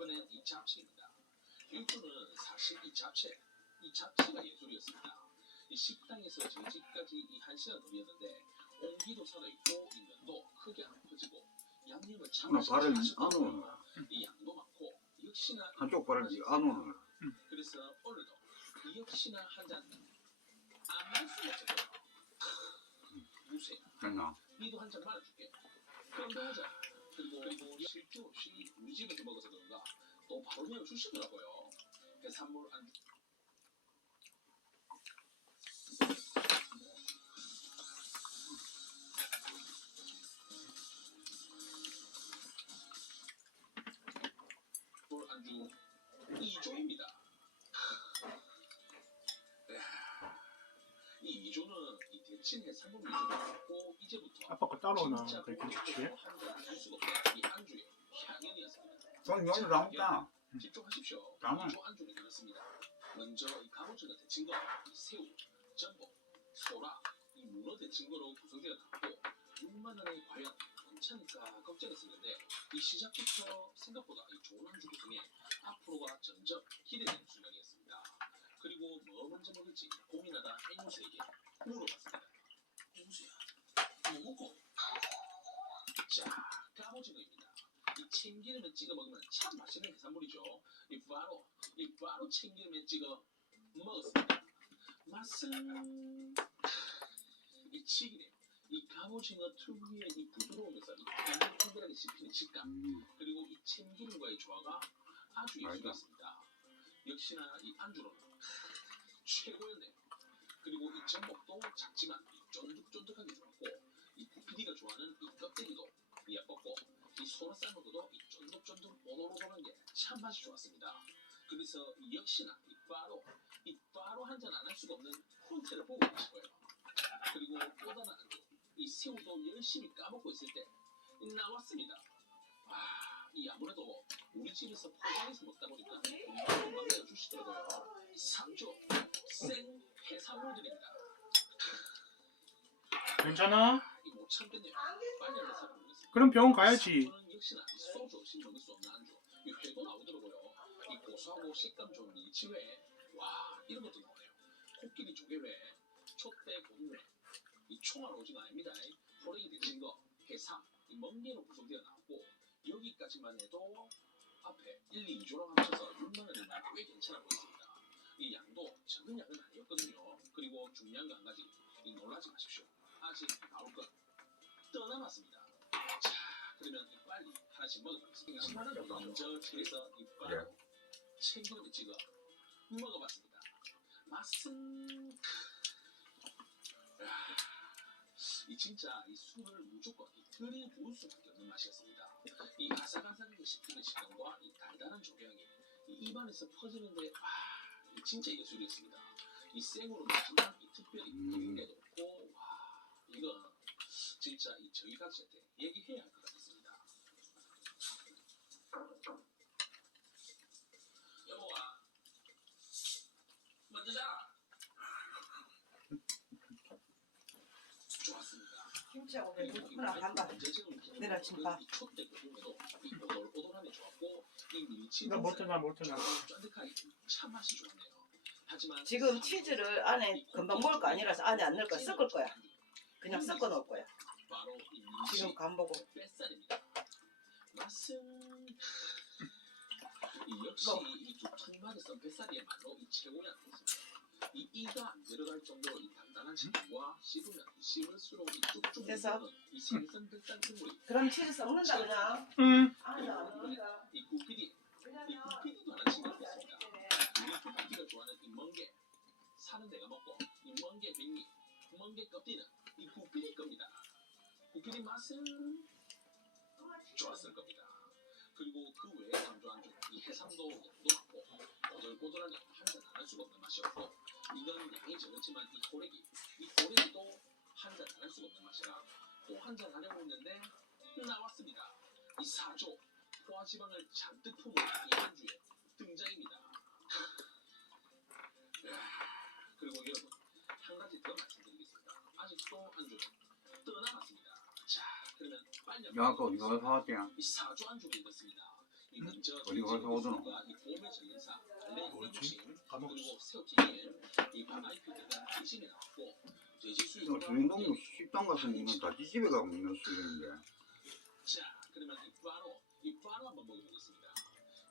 이번엔 이 잡채입니다. 일주는 사실 이 잡채, 이 잡채가 예술이었습니다. 이 식당에서 제 집까지 이 한 시간 거리였는데 온기도 살아있고 이 면도 크게 안 퍼지고 양념을 참 나 발음이 안 오는 이 양도 많고 역시나 한쪽 발음이 안 오는 거야. 그래서 오늘도 이 역시나 한잔 안할 수가 없어요. 무쇠 됐나? 니도 한 잔 말아줄게. 건강하자. 그리고 실주 없이 우리 집에서 먹어서 그런가 또 바로 그냥 주시더라고요. 해산물 안 따로 나오는 그 김치. 한잔할 수가 없다. 이 안주의 향연이었습니다. 전 여기 남다. 집중하십시오. 나는. 먼저 이 가보처가 데친 거, 이 새우, 전복, 소라, 이 문어 데친 거로 구성되어 나왔고 6만 원에 과연 괜찮을까 걱정했었는데 이 시작부터 생각보다 이 좋은 안주 구성에 앞으로가 점점 기대되는 순간이었습니다. 그리고 뭐 먼저 먹을지 고민하다 앵무새에게 물어봤습니다. 앵무새야, 뭐 먹고? 자, 갑오징어입니다. 이 참기름에 찍어 먹으면 참 맛있는 해산물이죠. 이 바로 이 바로 참기름에 찍어 먹었습니다. 맛은 이 치기네요. 이 갑오징어 특유의 이 부드러움에서 이 동글동글하게 씹히는 식감 음, 그리고 이 참기름과의 조화가 아주 예술이었습니다. 역시나 이 안주로는 최고였네요. 그리고 이 전복도 작지만 이 쫀득쫀득하게 좋았고 이 PD가 좋아하는 이 껍데기도 예뻤고 이 소라 삶아도 이 쫀득쫀득 오돌오돌한 게 참 맛이 좋았습니다. 그래서 역시나 이 바로 이 바로 한잔 안 할 수가 없는 혼태를 보고 계실 거예요. 그리고 또 다른 안주 이 새우도 열심히 까먹고 있을 때 나왔습니다. 아, 이 아무래도 우리 집에서 포장해서 먹다 보니까 엄마가 만들어 주시더라고요. 이 상조 생 해산물들입니다. 괜찮아? 이못 참겠네요. 빨리 모르겠습니다. 그럼 병원 가야지. 거, 여기까지만 해도 앞에 1, 2, 2조랑 합쳐서 6만 원이면 꽤 괜찮아 보였습니다. 이 양도 적은 양은 아니었거든요. 그리고 중요한 게한 가지, 이 놀라지 마십시오. 아직 나올 것더 남았습니다. 자, 그러면 이 빨리 하나씩 먹어보겠습니다. 10만 원 먼저 그래서 이 빨리 챙기는 찍어 먹어봤습니다. 맛은 야, 이 진짜 이 술을 무조건 이 들이 부을 수밖에 없는 맛이었습니다. 이 아삭아삭하게 씹히는 식감과 이 달달한 조개향이 이 입안에서 퍼지는데 와, 이 진짜 예술이었습니다. 이 생으로 먹지만 이 특별히 음. 비린내도 없고 와, 이거 진짜 이 저희 가족한테 얘기해야 할 것 같습니다. 여보아, 먼저 자. 좋았습니다. 이 하나 반반. 좋았고 이 밀치 나 좋았네요. 하지만 지금 치즈를 안에 금방 먹을 거 아니라서 안에 안 넣을 거야. 섞을 거야. 그냥 섞어 놓을 거야. 지금 간 보고. 역시 뭐? 이 두툼하게 썬 뱃살이야말로 안주입니다. 이 이가 안 들어갈 정도로 이 단단한 식감과 씹으면 이 씹을수록 이 쭉쭉 됐어? 늘어나는 이 생선 뱃살 국물이 그럼 치즈 섞는다 그냥. 안 넣는다. 이 구피디 이 구피디도 하나 챙겨드렸습니다. 우리 구피디가 좋아하는 이 멍게 사는 내가 먹고 이 멍게 빙이 멍게 껍질은 이 구피디 겁니다. 구피디 맛은 좋았을 겁니다. 그리고 그 외에 강조한 이 해삼도 양도 많고 꼬들꼬들하니 한잔 안할 수가 없는 맛이었고 이건 양이 적었지만 이 호래기 이 호래기도 한잔 안 할 수가 없는 맛이라 또 한잔 하려고 했는데 나왔습니다. 이 사조 포화지방을 잔뜩 품은 이 안주의 등장입니다. 그리고 여러분 한 가지 더 말씀드리겠습니다. 아직도 안주는 더 남았습니다. 자, 그러면 야, 그거 이거 사왔대야. 이 사주 안주가 있었습니다. 이이 먼저 어디 가서 오더노? 이 봄의 전련사 달래 뭐지? 까먹었어. 그리고 새우튀김 이 바나이프트가 대신에 나왔고 돼지 수육 이거 주인동무 식당 가서 먹는 다지 집에 가서 먹는 수준인데. 자, 그러면 이 바로 이 바로 한번 먹어보겠습니다.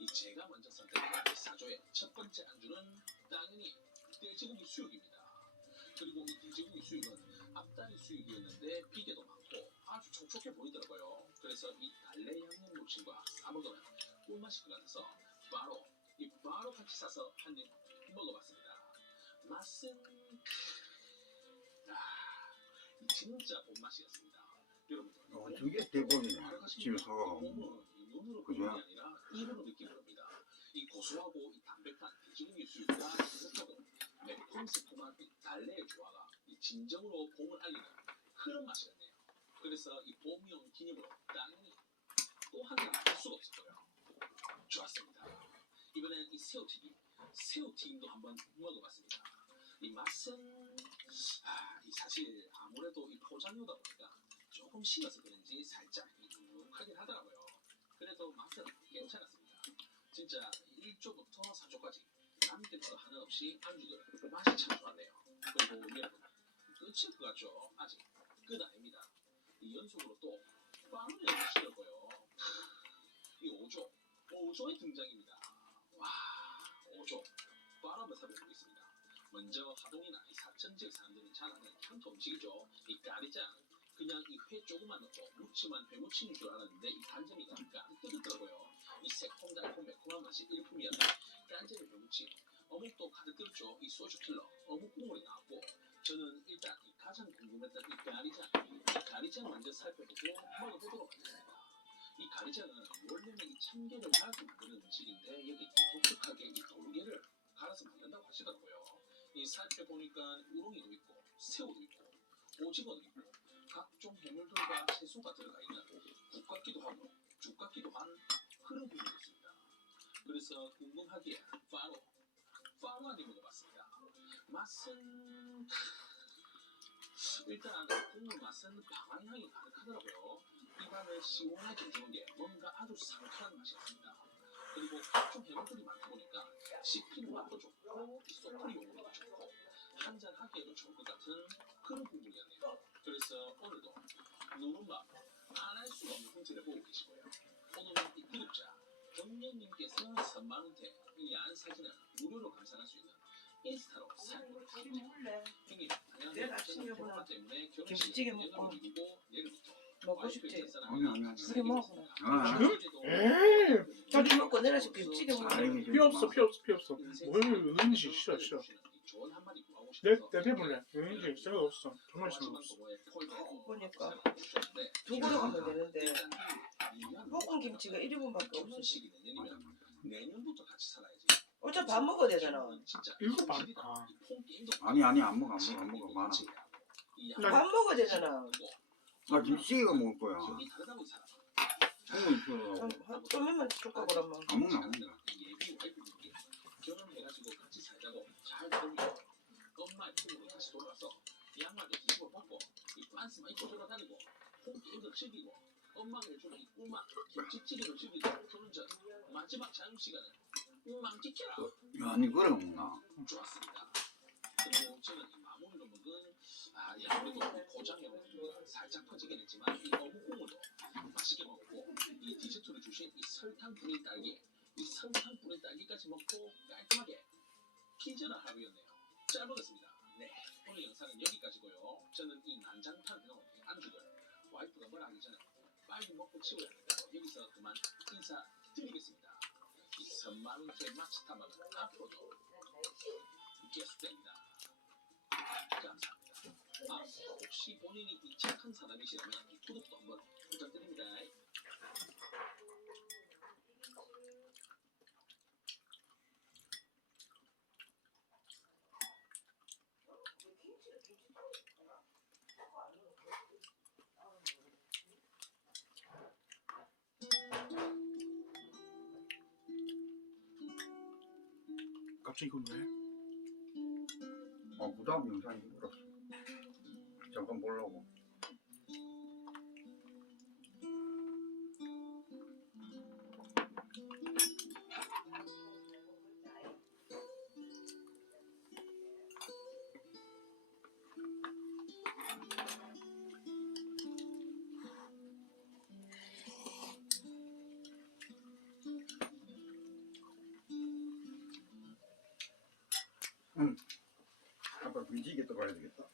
이 제가 먼저 선택한 이 사조의 첫 번째 안주는 당연히 돼지고기 수육입니다. 그리고 이 돼지고기 수육은 앞다리 수육이었는데 비계도 많고 아주 촉촉해 보이더라고요. 그래서 이 달래 양념 무침과 싸먹으면 꿀맛일 것 같아서 바로 이 바로 같이 싸서 한 입 먹어봤습니다. 맛은 아, 진짜 본맛이었습니다. 여러분들 어, 저게 대박이네. 집에 사가고. 눈으로 그죠? 보는 게 아니라 입으로 느끼는 겁니다. 이 고소하고 이 담백한 돼지고기 수육과 그것하고 매콤 새콤한 이 달래의 조화가 이 진정으로 봄을 알리는 그런 맛이었네요. 그래서 이온 기념으로 당연히 또 한잔할 수가 없었고요. 좋았습니다. 이번엔 이 새우튀김, 새우튀김도 한번 먹어봤습니다. 이 맛은 아, 이 사실 아무래도 이 포장료다 보니까 조금 식어서 그런지 살짝 이 눅눅하긴 하더라고요. 그래도 맛은 괜찮았습니다. 진짜 1조부터 4조까지 남길 거 하나 없이 안주들 맛이 참 좋았네요. 그리고 여러분 끝일 것 같죠? 아직 끝 아닙니다. 이 연속으로 또 빵을 시켰고요. 이 5조, 5조의 등장입니다. 와, 5조. 빵 한번 살펴보겠습니다. 먼저 하동이나 이 사천 지역 사람들이 잘 아는 향토 음식이죠. 이 까리장. 그냥 이 회 조금만 넣고 무침한 회무침인 줄 알았는데 이 간장이 약간 뜨겁더라고요. 이 새콤달콤 매콤한 맛이 일품이었다. 깐제비 회무침. 어묵도 가득 들었죠. 이 소주 킬러. 어묵 국물이 나왔고 저는 일단 이 가장 궁금했던 이 가리장. 이 가리장 먼저 살펴보고 먹어보도록 하겠습니다. 이 가리장은 원래는 이 참깨를 갈아서 만드는 음식인데 여기 이 독특하게 이 돌게를 갈아서 만든다고 하시더라고요. 이 살펴보니까 우렁이도 있고 새우도 있고 오징어도 있고 각종 해물들과 채소가 들어가 있는 국 같기도 하고 죽 같기도 한 그런 부분이었습니다. 그래서 궁금하기에 바로 바로 한입 먹어봤습니다. 맛은 일단 국물 맛은 방한향이 가득하더라고요. 입안을 시원하게 주는 게 뭔가 아주 상쾌한 맛이었습니다. 그리고 각종 해물들이 많다 보니까 씹히는 맛도 좋고 소프리 용도도 좋고 한잔 하기에도 좋을 것 같은 그런 국물이었네요. 그래서 오늘도 누른밥 안할 수가 없는 형태를 보고 계시고요. 오늘은 이 구독자 경련님께서 선만원태 이 야한 사진을 무료로 감상할 수 있는 인스타로 사 내일 아침에 김치찌개 먹고. 먹고 싶지? 아니, 아니, 아니. 그래, 먹어. 아, 에이, 저기 먹고 내려서 김치찌개 먹어. 아니, 필요 없어, 필요 없어, 필요 없어. 뭘 은지 싫어, 싫어. 내, 내 배불래. 은지 생각 없어. 정말 생각 없어. 보니까 두 그릇 하면 되는데 볶은 김치가 1인분밖에 없어. 내년부터 같이 살아야지. 어차피 밥 먹어야 되잖아. 진짜 이거 반, 아. 아니, 아니, 안 먹어, 안 먹어, 안 먹어. 많아. 나- 밥 먹어야 되잖아. 나 김치찌개가 먹을 거야. 형은 있어. 좀, 한- 좀 몇만 줄까 그러면. 안 먹나, 안 먹나. 엄마가 해주는 이 꿀맛 김치찌개도 즐기고 저는 저 마지막 자유 시간에 아니, 그래 먹나. 좋았습니다. 그리고 저는 이 마무리로 먹은 아, 이 아무래도 고장의 먹은 살짝 퍼지긴 했지만 이 어묵 국물도 맛있게 먹었고 이 디저트로 주신 이 설탕 뿌린 딸기 이 설탕 뿌린 딸기까지 먹고 깔끔하게 피자는 하루였네요. 잘 먹었습니다. 네, 오늘 영상은 여기까지고요. 저는 이 난장판 해놓은 이 안주를 와이프가 뭐라 하기 전에 빨리 먹고 치워야겠다. 여기서 그만 인사드리겠습니다. 마치 탐방은 앞으로도 계속됩니다. 감사합니다. 아, 혹시 본인이 이 착한 사람이시라면 이 구독도 한번 부탁드립니다. 갑자기 이건 왜? 어, 그 다음 영상이 울었어. 아빠 빈지게 떠가야 되겠다.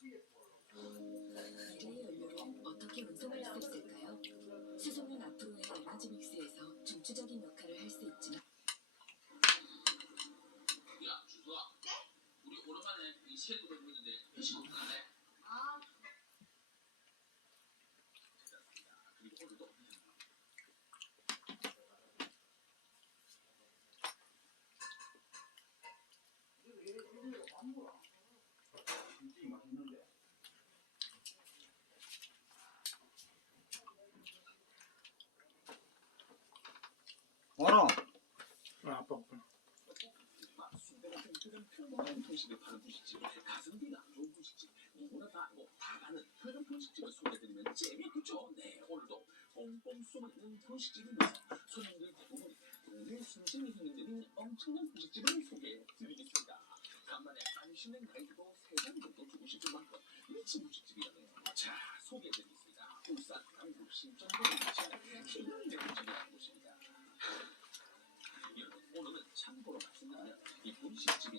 이 연료를 어떻게 운송할 수 있을까요? 수소는 앞으로의 에너지 믹스에서 중추적인 역할을 할 수 있지만 야, 주수아. 우리 오랜만에 이 새도 되고 있는데 회식 어떻게 할래? 아, 그리고 오늘도 빈지 맛있는데. 와라. 아, 아빠 없구나. 막 순대가 튼튼한 평범한 분식을 파는 분식집 가성비가 안 좋은 분식집 누구나 다 알고 다 가는 그런 분식집을 소개해드리면 재미있겠죠 네 오늘도 뽕뽕 숨어있는 분식집이면서 손님들 대부분이 동네 순정이 형님들인 엄청난 분식집을 소개해드리겠습니다 간만에 안 쉬는 나이도 세잔 정도 주고 싶을 만큼 미친 분 식집이라네요 자 소개해드리겠습니다. 울산 남구 신정동에 위치한 희망의 분식이라는 곳입니다 여러분 오늘은 참고로 말씀드리면 이 분식집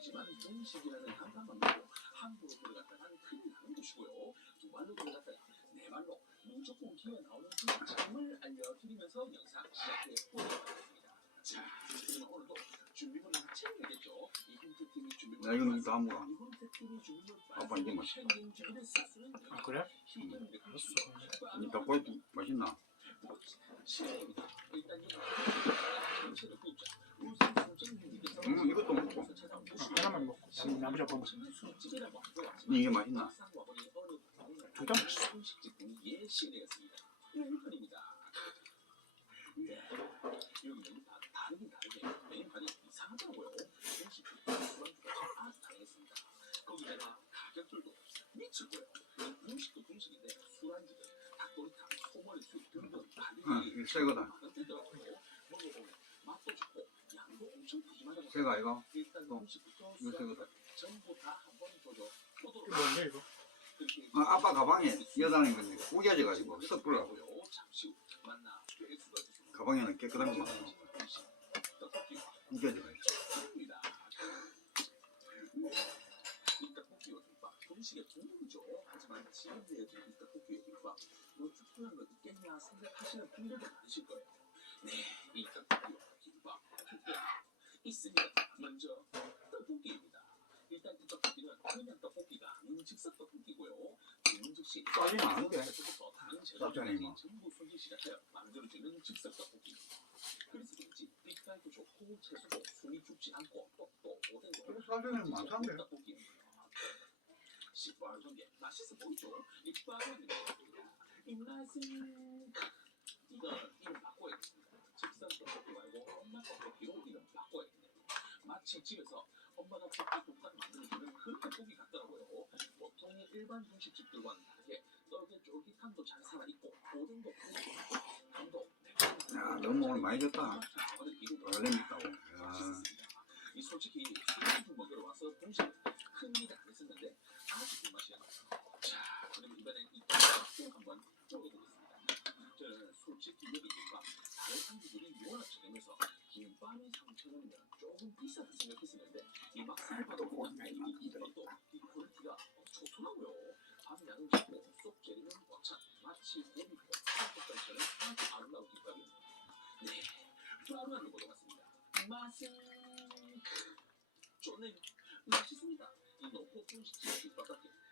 이지만 분식이라는 한판만 놓고 함부로 들어갔다간 큰일 나는 곳이고요 두 발로 들어갔다가 네 발로 무조건 기어 나오는 분식집을 알려드리면서 영상 시작해 보도록 하겠습니다 자 그러면 오늘도 준비물을 챙겨야겠죠 이 힌트 팀이 준비물 나 이거는 다 먹어. 이 힌트 팀이 준비물 아빠 이제 맛있어. 챙긴 준비를 쌌으면 아, 그래? 이 닭고기 맛있나? 실례입니다. 일단 이 전체를 굽자. 우선 선생님께서 음, 이것도 먹고. 아, 하나만 먹고 남- 나머지. 술집이라고 하고 이게 맛있나? 둘다 맛있어. 응, 가격이 이거 새 거다. 새가 이거? 어, 이거 새 술안주 거다. 전부 다 한번 줘줘. 이거 뭔데, 이거? 아, 아빠 가방에 여다는 건데 구겨져가지고 썩불라고. 가방에는 깨끗한. 이 떡볶이와 김밥 음식의 종류죠. 하지만 지금 내어진 이 떡볶이와 김밥 뭐 특별한 거 있겠냐 생각하시는 분들도 많으실 거예요. 네, 이 떡볶이와 김밥 있습니다. 먼저 떡볶이입니다. 일단 이 떡볶이는 그냥 떡볶이가 아닌 즉석 떡볶이고요. 즉시 싸지는 않은데. 부터 다른 이거. 전부 손질 시작하여 만들어주는 즉석 떡볶이. 그래서 그런지 빛깔도 좋고 채소도 숨이 죽지 않고 떡도 오뎅도 이거 싸지는 많던데. 떡볶이입니다. 시뻘건 게 맛있어 보이죠? 이빨은 입맛은 이건 이름 바꿔야겠습니다. 즉석 떡볶이 말고 엄마 떡볶이로 이름 바꿔야겠네요. 마치 집에서 엄마가 떡볶이국간 만들어주는 그 떡볶이 같더라고요. 보통 일반 중식집들과는 다르게 떡의 쫄깃함도 잘 살아있고 오뎅도 부드럽고 당도 야, 너무 오늘 많이 줬다. 원래 믿다고. 야. 이 솔직히 술안주 먹으러 와서 분식 큰 기대 안 했었는데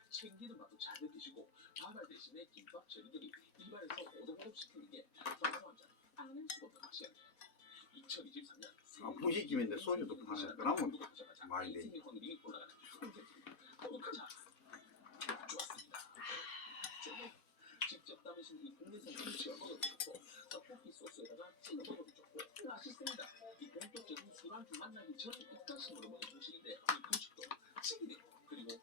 챙기는 맛도 잘 느끼시고 밥알 대신에 김밥 재료들이 입안에서 오독오독 씹히는 게 안할 수가 없는 맛이었네요. 2023년 아, 분식집인데 소주도 파네. 그러면 많이 되지. 고독하자. 좋았습니다. 좀 직접 담으신 이 국내산 김치와 먹어도 좋고 떡볶이 소스에다가 찍어 먹어도 좋고 맛있습니다. 이 본격적인 술안주 만나기 전 입가심으로 먹은 음식인데 이 분식도 찌기네요. 그리고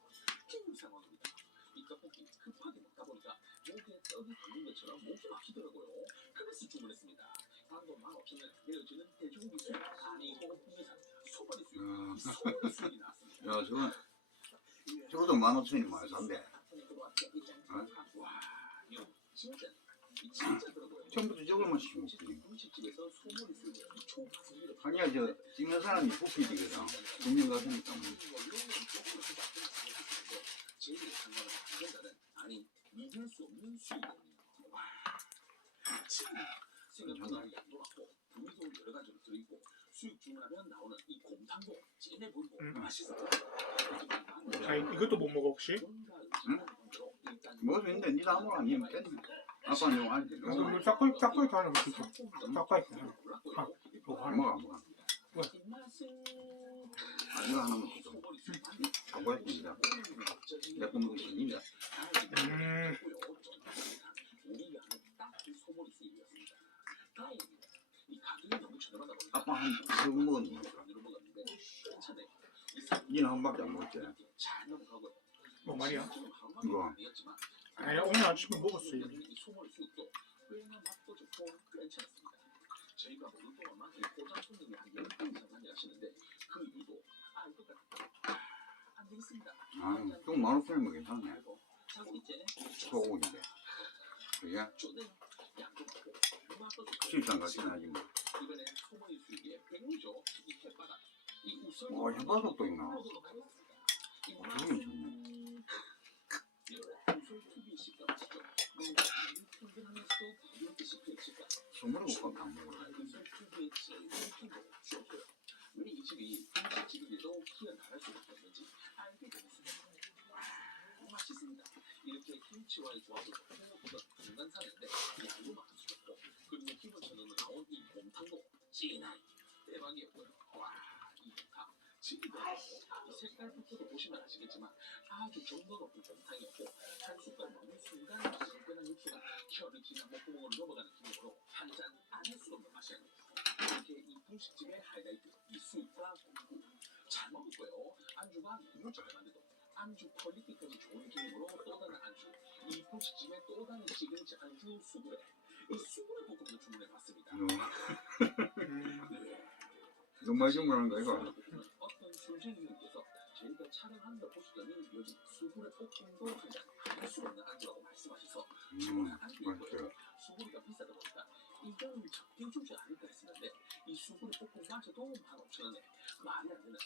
기후 상황입니다. 이 떡볶이 급하게 먹다 보니까 목에 떡이 붙는 것처럼 목이 막히더라고요. 그래서 주문했습니다. 방금 15,000원 내어주는 돼지고기 수육 아니 호흡기산 소머리 수육 야, 이 소머리 수육이 나왔습니다. 야 저건 저것도 만 오천이 많이 산대. 와 이거 진짜 처음부터 저걸만 시키면 아니야 저 찍는 사람이 부피지거든. 분명 같으니까 뭐. 이. 아 이것도 못 먹어 혹시? 먹을 수 있는데 니도 아무거 아니면 깼네. 아빠는 이거 안 돼. 이거 이거 닭고기 닭고기 하나 먹자. 닭고기 하나. 아, 이거 안 하나. 먹어 안 먹어. 아 이거 하나 먹고 좀. 하고 했습니다. 몇번. 음. 아빠 한두번 먹었는데. 니는 한 밖에 안 먹었지. 뭐 말이야? 이거. 아니 오늘 아침에 먹었어요. 이 소머리 수육도 꽤나 맛도 좋고 괜찮습니다. 저희가 먹을 동안만 이 고장 손님이 한 10분 이상 다녀가시는데 그 이유도 알것 같아요. 안 되겠습니다. 아 좀만 오천이면 괜찮네. 소고기인데. 그게 수입산 같긴 하지 뭐. 이번엔 소머리 수육의 백미죠. 이 햇바닥. 이 우설 어, 햇바닥도 있나? 어, 그게 괜찮네. to be 분식집의 하이라이트 이 수육과 곰국 잘 먹었고요. 안주가 너무 저렴한데도 안주 퀄리티까지 좋은 기름으로 또 다른 안주 이 분식집의 또 다른 시그니처 안주 수구레 이 수구레 볶음도 음. 네. 너무 많이 주문하는 거 이거. 어떤 술쟁이님께서 저희가 촬영한다 보시더니 요즘 수구레 볶음도 한잔 할 수 없는 안주라고 말씀하셔서 음, 맛있어요. 수구리가 비싸다 보니까 이건 적게 주지 않을까 했었는데 이 수구리 볶음마저도 15,000원에 말이 안 되는